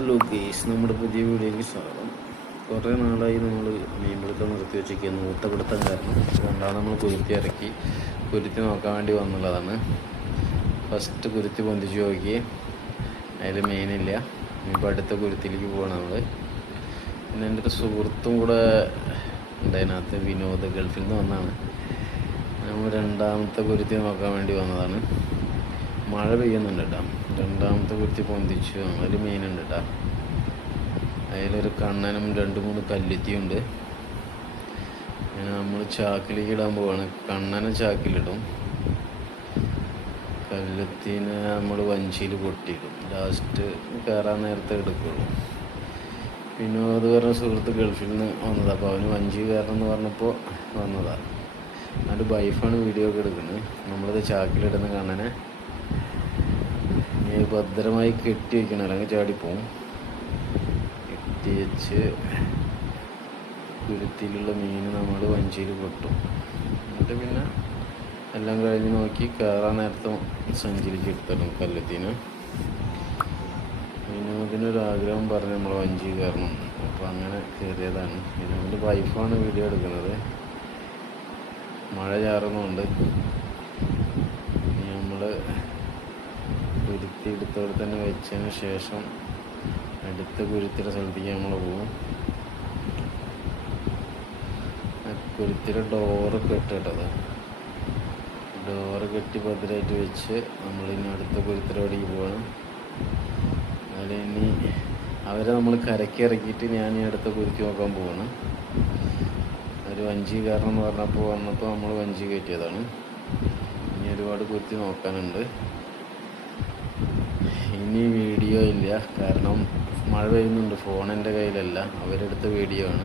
Hello guys, നമ്മുടെ പുതിയ വീഡിയോയ്ക്ക് സ്വാഗതം. കുറേ നാളായി നമ്മൾ മീൻപിടുത്തം നിർത്തി വെച്ചിരിക്കുക നൂത്തപിടുത്തം കാരണം. അതുകൊണ്ടാണ് നമ്മൾ കുരുത്തി ഇറക്കി കുരുത്തി നോക്കാൻ വേണ്ടി വന്നുള്ളതാണ്. ഫസ്റ്റ് കുരുത്തി പൊന്തിച്ച് നോക്കി, അതിൽ മീനില്ല. ഇപ്പോൾ അടുത്ത കുരുത്തിയിലേക്ക് പോകണം നമ്മൾ. പിന്നെ എൻ്റെ ഒരു സുഹൃത്തും കൂടെ ഉണ്ട്, വിനോദ്, ഗൾഫിൽ നിന്ന് വന്നതാണ്. നമ്മൾ രണ്ടാമത്തെ കുരുത്തി നോക്കാൻ വേണ്ടി വന്നതാണ്. മഴ പെയ്യുന്നുണ്ട് കേട്ടോ. രണ്ടാമത്തെ കുരുത്തി പൊന്തിച്ചു. അതിൽ മീനുണ്ട് കേട്ടോ. അതിലൊരു കണ്ണനും 2-3 കല്ലുത്തിയുണ്ട്. പിന്നെ നമ്മൾ ചാക്കിലേക്ക് ഇടാൻ പോവാണ്. കണ്ണനെ ചാക്കിലിടും, കല്ലുത്തീനെ നമ്മൾ വഞ്ചിയിൽ പൊട്ടിയിടും. ലാസ്റ്റ് കയറാൻ നേരത്തെ എടുക്കുള്ളൂ. വിനോദ് പറഞ്ഞ സുഹൃത്ത് ഗൾഫിൽ നിന്ന് വന്നതാണ്. അപ്പോൾ അവന് വഞ്ചി കയറണം എന്ന് പറഞ്ഞപ്പോൾ വന്നതാണ്. അതിൻ്റെ വൈഫാണ് വീഡിയോ ഒക്കെ എടുക്കുന്നത്. നമ്മളിത് ചാക്കിലിടുന്ന കണ്ണനെ ഭദ്രമായി കെട്ടി വയ്ക്കണം, അല്ലെങ്കിൽ ചാടിപ്പോവും. കെട്ടി വെച്ച് കുരുത്തിയിലുള്ള മീൻ നമ്മൾ വഞ്ചിയിൽ പൊട്ടും. എന്നിട്ട് പിന്നെ എല്ലാം കഴിഞ്ഞ് നോക്കി കയറാൻ നേരത്തെ സഞ്ചിയിലേക്ക് എടുത്തരും കല്ലുത്തിന്. വിനോദിനൊരാഗ്രഹം പറഞ്ഞ് നമ്മൾ വഞ്ചി കയറണം. അപ്പോൾ അങ്ങനെ കയറിയതാണ്. വിനോദിൻ്റെ വൈഫാണ് വീഡിയോ എടുക്കുന്നത്. മഴ ചാറുന്നുണ്ട്. നമ്മൾ കുരുത്തി എടുത്തോടെ തന്നെ വെച്ചതിന് ശേഷം അടുത്ത കുരുത്തിയുടെ സ്ഥലത്തേക്ക് നമ്മൾ പോകും. കുരുത്തിയുടെ ഡോറ് കെട്ടിട്ടത്, ഡോറ് കെട്ടി ഭദ്രമായിട്ട് വെച്ച് നമ്മളിനി അടുത്ത കുരുത്തിലോടേക്ക് പോകണം. അതിലിനി അവരെ നമ്മൾ കരയ്ക്ക് ഇറക്കിയിട്ട് ഞാൻ ഈ അടുത്ത കുരുത്തി നോക്കാൻ പോവാണ്. ഒരു വഞ്ചി കയറണം എന്ന് വന്നപ്പോൾ നമ്മൾ വഞ്ചി കയറ്റിയതാണ്. ഇനി ഒരുപാട് കുരുത്തി നോക്കാനുണ്ട്. ഇനി വീഡിയോ ഇല്ല, കാരണം മഴ പെയ്യുന്നുണ്ട്. ഫോൺ എൻ്റെ കയ്യിലല്ല, അവരെടുത്ത വീഡിയോ ആണ്.